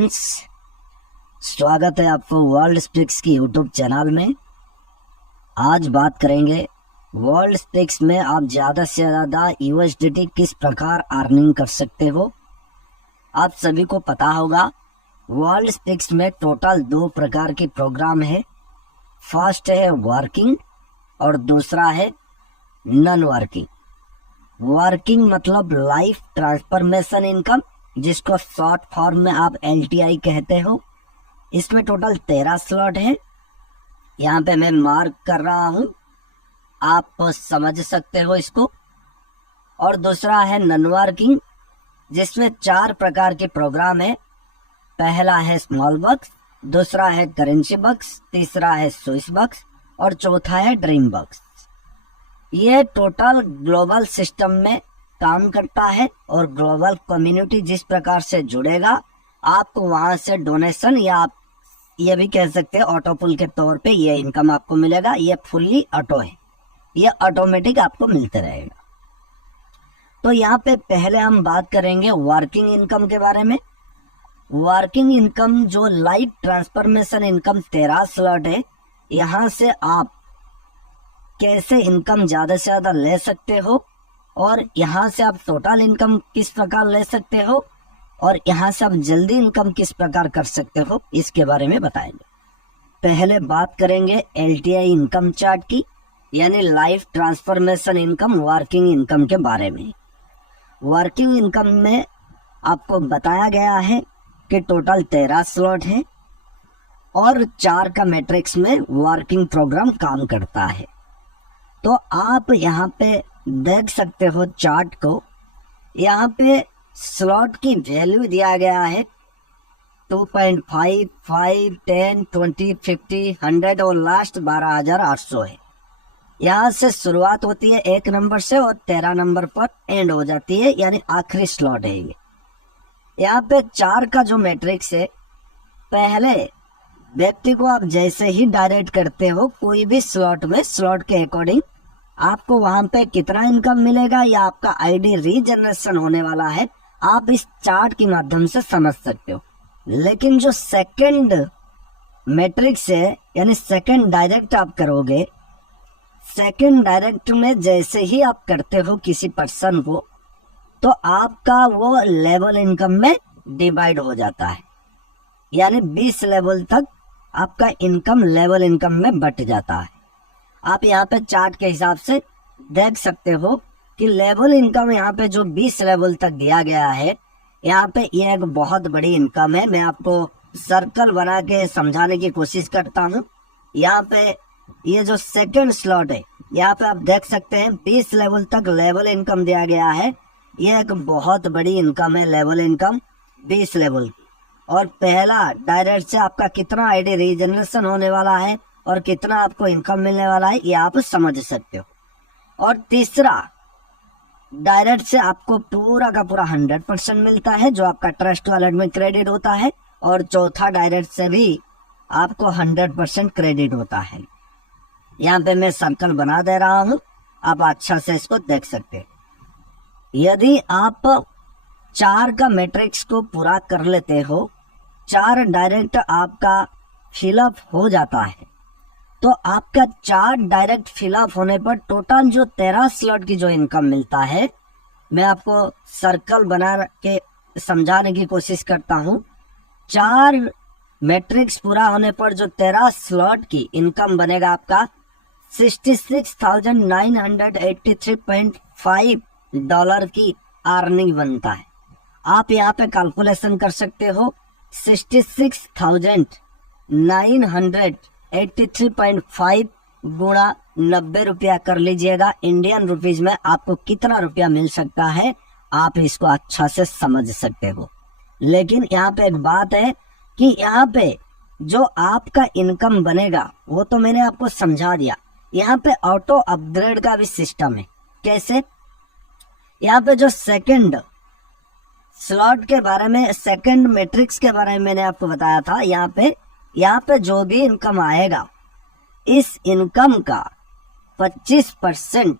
Friends, स्वागत है आपको वर्ल्ड स्पिक्स की यूट्यूब चैनल में। आज बात करेंगे वर्ल्ड स्पिक्स में आप ज़्यादा से ज़्यादा यूएसडीटी किस प्रकार अर्निंग कर सकते हो। आप सभी को पता होगा वर्ल्ड स्पिक्स में टोटल 2 प्रकार के प्रोग्राम है। फर्स्ट है वर्किंग और दूसरा है नॉन वर्किंग। वर्किंग मतलब लाइफ ट्रांसफॉर्मेशन इनकम, जिसको शॉर्ट फॉर्म में आप LTI कहते हो। इसमें टोटल 13 स्लॉट है। यहाँ पे मैं मार्क कर रहा हूँ, आप समझ सकते हो इसको। और दूसरा है नॉन वर्किंग, जिसमें 4 प्रकार के प्रोग्राम है। पहला है स्मॉल बक्स, दूसरा है करेंसी बक्स, तीसरा है स्विस बक्स और चौथा है ड्रीम बक्स। ये टोटल ग्लोबल सिस्टम में काम करता है और ग्लोबल कम्युनिटी जिस प्रकार से जुड़ेगा आपको वहां से डोनेशन या आप ये भी कह सकते हैं ऑटो पुल के तौर पे ये इनकम आपको मिलेगा। ये फुल्ली ऑटो है, ये ऑटोमेटिक आपको मिलते रहेगा। तो यहाँ पे पहले हम बात करेंगे वर्किंग इनकम के बारे में। वर्किंग इनकम जो लाइफ ट्रांसफॉर्मेशन इनकम 13 स्लॉट है, यहाँ से आप कैसे इनकम ज्यादा से ज्यादा ले सकते हो और यहाँ से आप टोटल इनकम किस प्रकार ले सकते हो और यहाँ से आप जल्दी इनकम किस प्रकार कर सकते हो, इसके बारे में बताएंगे। पहले बात करेंगे LTI इनकम चार्ट की, यानी life transformation income working income के बारे में। वर्किंग इनकम में आपको बताया गया है कि टोटल 13 स्लॉट है और 4 का मैट्रिक्स में वर्किंग प्रोग्राम काम करता है। तो आप यहाँ पे देख सकते हो चार्ट को। यहाँ पे स्लॉट की वैल्यू दिया गया है 2.5, 5, 10, 20, 50, 100 और लास्ट 12,800 है। यहाँ से शुरुआत होती है 1 नंबर से और 13 नंबर पर एंड हो जाती है, यानी आखिरी स्लॉट है ये। यहाँ पे 4 का जो मैट्रिक्स है, पहले व्यक्ति को आप जैसे ही डायरेक्ट करते हो कोई भी स्लॉट में, स्लॉट के अकॉर्डिंग आपको वहां पे कितना इनकम मिलेगा या आपका आईडी रीजनरेशन होने वाला है, आप इस चार्ट के माध्यम से समझ सकते हो। लेकिन जो सेकंड मैट्रिक्स है, यानी सेकंड डायरेक्ट आप करोगे, सेकंड डायरेक्ट में जैसे ही आप करते हो किसी पर्सन को, तो आपका वो लेवल इनकम में डिवाइड हो जाता है, यानी 20 लेवल तक आपका इनकम लेवल इनकम में बट जाता है। आप यहाँ पे चार्ट के हिसाब से देख सकते हो कि लेवल इनकम यहाँ पे जो 20 लेवल तक दिया गया है, यहाँ पे ये एक बहुत बड़ी इनकम है। मैं आपको सर्कल बना के समझाने की कोशिश करता हूँ। यहाँ पे ये जो सेकंड स्लॉट है, यहाँ पे आप देख सकते हैं 20 लेवल तक लेवल इनकम दिया गया है। ये एक बहुत बड़ी इनकम है, लेवल इनकम 20 लेवल की। और पहला डायरेक्ट से आपका कितना आईडी रीजनरेशन होने वाला है और कितना आपको इनकम मिलने वाला है, ये आप समझ सकते हो। और तीसरा डायरेक्ट से आपको पूरा का पूरा 100% मिलता है, जो आपका ट्रस्ट वॉलेट में क्रेडिट होता है। और चौथा डायरेक्ट से भी आपको 100% क्रेडिट होता है। यहाँ पे मैं सर्कल बना दे रहा हूँ, आप अच्छा से इसको देख सकते हैं। यदि आप 4 का मैट्रिक्स को पूरा कर लेते हो, 4 डायरेक्ट आपका फिलअप हो जाता है, तो आपका 4 डायरेक्ट फिलअप होने पर टोटल जो 13 स्लॉट की जो इनकम मिलता है, मैं आपको सर्कल बना के समझाने की कोशिश करता हूँ। 4 मैट्रिक्स पूरा होने पर जो 13 स्लॉट की इनकम बनेगा आपका $66,983.5 की अर्निंग बनता है। आप यहाँ पे कैलकुलेशन कर सकते हो, 66,983.5 गुणा 90 रुपया कर लीजिएगा। इंडियन रुपीज में आपको कितना रुपया मिल सकता है, आप इसको अच्छा से समझ सकते हो। लेकिन यहाँ पे एक बात है कि यहाँ पे जो आपका इनकम बनेगा वो तो मैंने आपको समझा दिया। यहाँ पे ऑटो अपग्रेड का भी सिस्टम है। कैसे? यहाँ पे जो सेकंड स्लॉट के बारे में, सेकंड मैट्रिक्स के बारे में मैंने आपको बताया था। यहाँ पे जो भी इनकम आएगा, इस इनकम का 25%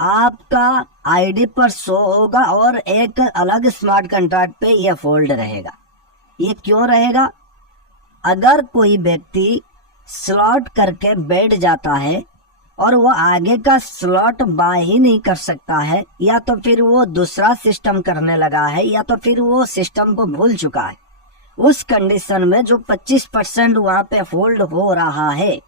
आपका आईडी पर शो होगा और एक अलग स्मार्ट कॉन्ट्रैक्ट पे यह फोल्ड रहेगा। ये क्यों रहेगा? अगर कोई व्यक्ति स्लॉट करके बैठ जाता है और वो आगे का स्लॉट बाय ही नहीं कर सकता है, या तो फिर वो दूसरा सिस्टम करने लगा है, या तो फिर वो सिस्टम को भूल चुका है, उस कंडीशन में जो 25% वहां पे होल्ड हो रहा है,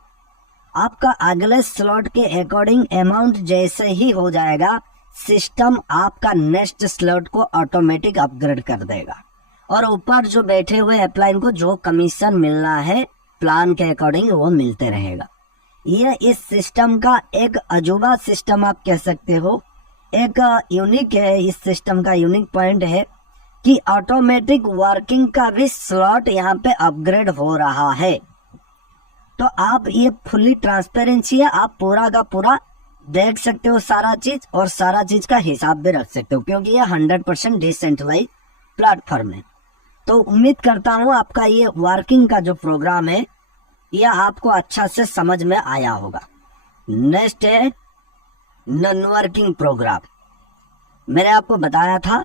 आपका अगले स्लॉट के अकॉर्डिंग अमाउंट जैसे ही हो जाएगा, सिस्टम आपका नेक्स्ट स्लॉट को ऑटोमेटिक अपग्रेड कर देगा और ऊपर जो बैठे हुए अपलाइन को जो कमीशन मिलना है प्लान के अकॉर्डिंग वो मिलते रहेगा। ये इस सिस्टम का एक अजूबा सिस्टम आप कह सकते हो, एक यूनिक है। इस सिस्टम का यूनिक पॉइंट है कि ऑटोमेटिक वर्किंग का भी स्लॉट यहाँ पे अपग्रेड हो रहा है। तो आप ये फुल्ली ट्रांसपेरेंसी है, आप पूरा का पूरा देख सकते हो सारा चीज और सारा चीज का हिसाब भी रख सकते हो, क्योंकि ये 100% डिसेंट्रलाइज प्लेटफॉर्म है। तो उम्मीद करता हूँ आपका ये वर्किंग का जो प्रोग्राम है यह आपको अच्छा से समझ में आया होगा। नेक्स्ट है नॉन वर्किंग प्रोग्राम। मैंने आपको बताया था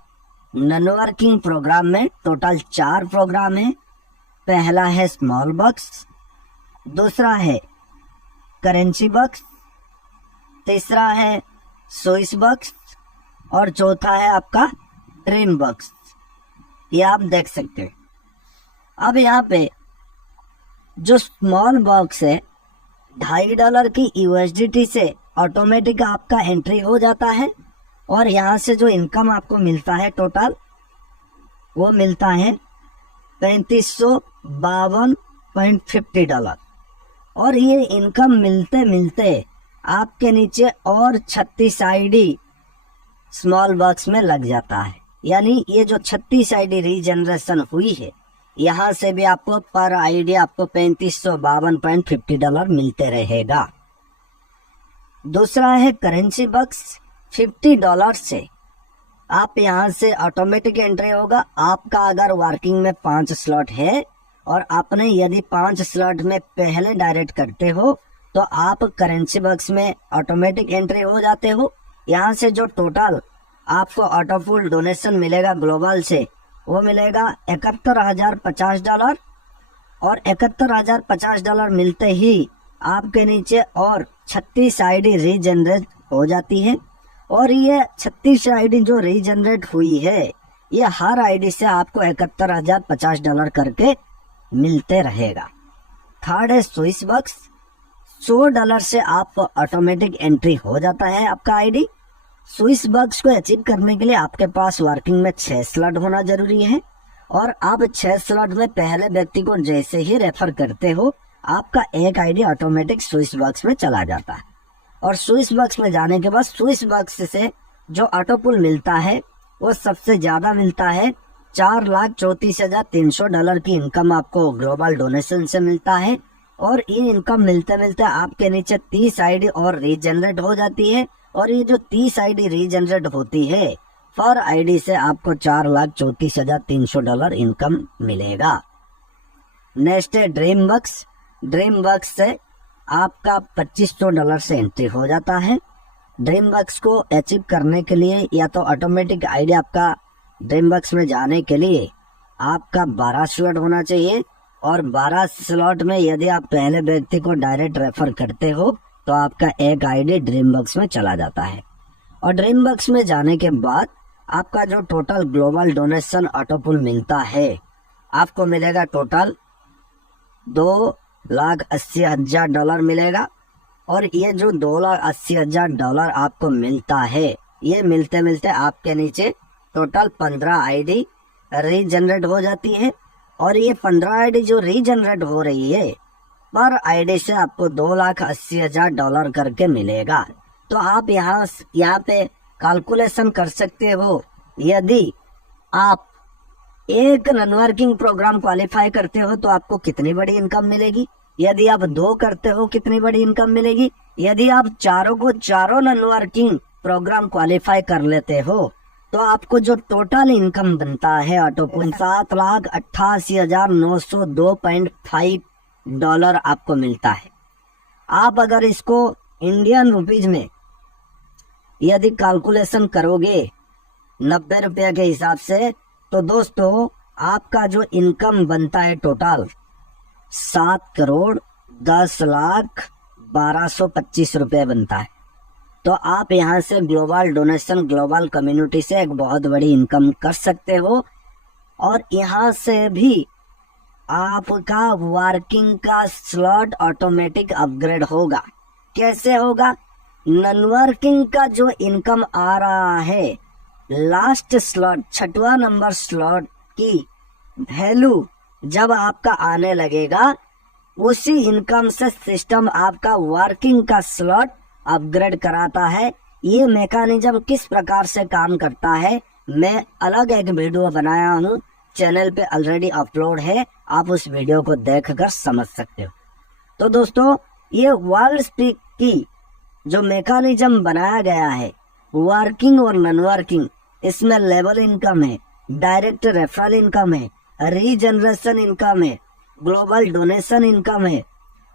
नॉन वर्किंग प्रोग्राम में टोटल 4 प्रोग्राम है। पहला है स्मॉल बॉक्स, दूसरा है करेंसी बॉक्स, तीसरा है स्विस बॉक्स और चौथा है आपका ड्रीम बॉक्स। ये आप देख सकते हैं। अब यहाँ पे जो स्मॉल बॉक्स है $2.5 की USDT से ऑटोमेटिक आपका एंट्री हो जाता है और यहाँ से जो इनकम आपको मिलता है टोटल वो मिलता है $3552.50। और ये इनकम मिलते मिलते आपके नीचे और 36 ID स्मॉल बॉक्स में लग जाता है। यानी ये जो 36 ID रीजनरेशन हुई है, यहाँ से भी आपको पर ID आपको $3552.50 मिलते रहेगा। दूसरा है करेंसी बॉक्स, $50 से आप यहाँ से ऑटोमेटिक एंट्री होगा। आपका अगर वर्किंग में 5 स्लॉट है और आपने यदि 5 स्लॉट में पहले डायरेक्ट करते हो तो आप करेंसी बॉक्स में ऑटोमेटिक एंट्री हो जाते हो। यहाँ से जो टोटल आपको ऑटोफुल डोनेशन मिलेगा ग्लोबल से वो मिलेगा $71,050 और $71,050 मिलते ही आपके नीचे और 36 ID रीजनरेट हो जाती है। और ये 36 ID जो रीजनरेट हुई है ये हर ID से आपको $71,050 करके मिलते रहेगा। थर्ड है स्विस बॉक्स, $100 से आप ऑटोमेटिक एंट्री हो जाता है आपका ID। स्विस बॉक्स को अचीव करने के लिए आपके पास वर्किंग में 6 स्लॉट होना जरूरी है और आप 6 स्लॉट में पहले व्यक्ति को जैसे ही रेफर करते हो आपका एक ID ऑटोमेटिक स्विस बॉक्स में चला जाता है। और स्विस बॉक्स में जाने के बाद स्विस बॉक्स से जो ऑटोपुल मिलता है वो सबसे ज्यादा मिलता है। $4,34,300 की इनकम आपको ग्लोबल डोनेशन से मिलता है और ये इनकम मिलते मिलते आपके नीचे 30 ID और रीजनरेट हो जाती है। और ये जो 30 ID रीजनरेट होती है पर ID से आपको $4,34,300 इनकम मिलेगा। नेक्स्ट है ड्रीम बॉक्स। ड्रीम बॉक्स से आपका $2,500 से एंट्री हो जाता है। ड्रीम बॉक्स को अचीव करने के लिए या तो ऑटोमेटिक ID आपका ड्रीम बॉक्स में जाने के लिए आपका 12 स्लॉट होना चाहिए और 12 स्लॉट में यदि आप पहले व्यक्ति को डायरेक्ट रेफर करते हो तो आपका एक ID ड्रीम बॉक्स में चला जाता है। और ड्रीम बॉक्स में जाने के बाद आपका जो टोटल ग्लोबल डोनेशन ऑटोपुल मिलता है आपको मिलेगा टोटल $2,80,000 मिलेगा। और ये जो $2,80,000 आपको मिलता है ये मिलते मिलते आपके नीचे टोटल 15 ID रीजनरेट हो जाती है। और ये 15 ID जो रीजनरेट हो रही है पर ID से आपको $2,80,000 करके मिलेगा। तो आप यहाँ पे कैलकुलेशन कर सकते हो, यदि आप एक नॉन वर्किंग प्रोग्राम क्वालिफाई करते हो तो आपको कितनी बड़ी इनकम मिलेगी, यदि आप 2 करते हो कितनी बड़ी इनकम मिलेगी, यदि आप चारों नॉन वर्किंग प्रोग्राम क्वालिफाई कर लेते हो तो आपको जो टोटल इनकम बनता है ऑटोपुल $7,88,902.5 आपको मिलता है। आप अगर इसको इंडियन रुपीज में यदि कैलकुलेशन करोगे 90 रुपया के हिसाब से तो दोस्तों आपका जो इनकम बनता है टोटल 7,10,25,000 रुपए बनता है। तो आप यहाँ से ग्लोबल डोनेशन, ग्लोबल कम्युनिटी से एक बहुत बड़ी इनकम कर सकते हो। और यहाँ से भी आपका वर्किंग का स्लॉट ऑटोमेटिक अपग्रेड होगा। कैसे होगा? नॉन वर्किंग का जो इनकम आ रहा है, लास्ट स्लॉट 6वां नंबर स्लॉट की वैल्यू जब आपका आने लगेगा, उसी इनकम से सिस्टम आपका वर्किंग का स्लॉट अपग्रेड कराता है। ये मैकेनिज्म किस प्रकार से काम करता है, मैं अलग एक वीडियो बनाया हूँ, चैनल पे ऑलरेडी अपलोड है, आप उस वीडियो को देखकर समझ सकते हो। तो दोस्तों, ये वर्ल्ड स्पीक की जो मैकेनिज्म बनाया गया है, वर्किंग और नॉन वर्किंग, इसमें लेवल इनकम है, डायरेक्ट रेफरल इनकम है, रीजनरेशन इनकम है, ग्लोबल डोनेशन इनकम है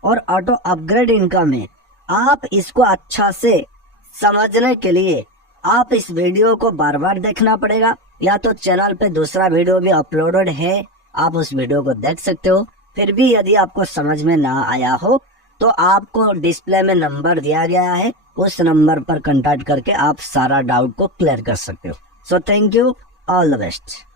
और ऑटो अपग्रेड इनकम है। आप इसको अच्छा से समझने के लिए आप इस वीडियो को बार बार देखना पड़ेगा, या तो चैनल पे दूसरा वीडियो भी अपलोडेड है, आप उस वीडियो को देख सकते हो। फिर भी यदि आपको समझ में ना आया हो तो आपको डिस्प्ले में नंबर दिया गया है, उस नंबर पर कांटेक्ट करके आप सारा डाउट को क्लियर कर सकते हो। So thank you, all the best.